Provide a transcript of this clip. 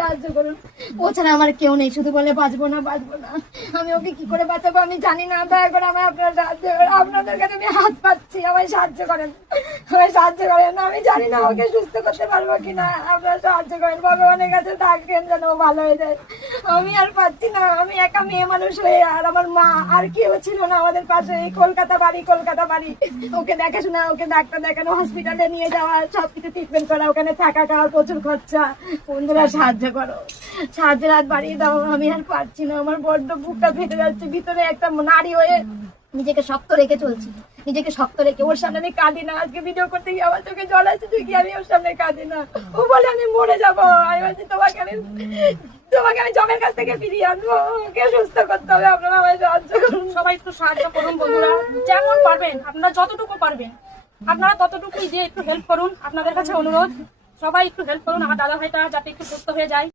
সাহায্য করুন। ও ছাড়া আমার কেউ নেই, শুধু বলে বাঁচবো না বাঁচবো না। আমি ওকে কি করে বাঁচাবো আমি জানি না। দয়া করে আমায় আপনারা সাহায্য করেন, আপনাদের কাছে আমি হাত পাচ্ছি, আমায় সাহায্য করেন, আমায় সাহায্য করেন। আমি জানি না ওকে সুস্থ করতে পারবো কিনা, আপনারা সাহায্য করেন। ভগবানের কাছে ডাকেন যেন ও ভালো হয়ে যায়। আমি আর পাচ্ছি না, আমি একা মেয়ে মানুষ হয়ে, আর আমার মা আর কেউ ছিল না আমাদের পাশে। এই কলকাতা বাড়ি, কলকাতা বাড়ি। ওকে দেখাশোনা, ওকে ডাক্তার দেখানো, হসপিটালে নিয়ে যাওয়া, সবকিছু ট্রিটমেন্ট করা, ওখানে থাকা খাওয়ার প্রচুর খরচা। বন্ধুরা সাহায্য করো, সাহায্যের হাত বাড়িয়ে দাও। আমি আর পারছি না, আমার বড্ড বুকটা ফেটে যাচ্ছে। ভিতরে একটা নারী হয়ে নিজেকে শক্ত রেখে চলছি, নিজেকে শক্ত রেখে। ওর সামনে আমি কাঁদি না, আজকে ভিডিও করতে গিয়ে আমার চোখে জল আসছে, কি আমি ওর সামনে কাঁদি না। ও বলে আমি মরে যাবো। আমি বলছি তোমাকে আমি জমের কাছ থেকে ফিরিয়ে আনবো, ওকে সুস্থ করতে হবে। আপনারা আমায় সাহায্য করুন, সবাই একটু সাহায্য করুন বন্ধুরা, যেমন পারবেন আপনারা যতটুকু পারবেন আপনারা ততটুকুই যে একটু হেল্প করুন। আপনাদের কাছে অনুরোধ, সবাই একটু হেল্প করুন আমার দাদা ভাইটা যাতে একটু সুস্থ হয়ে যায়।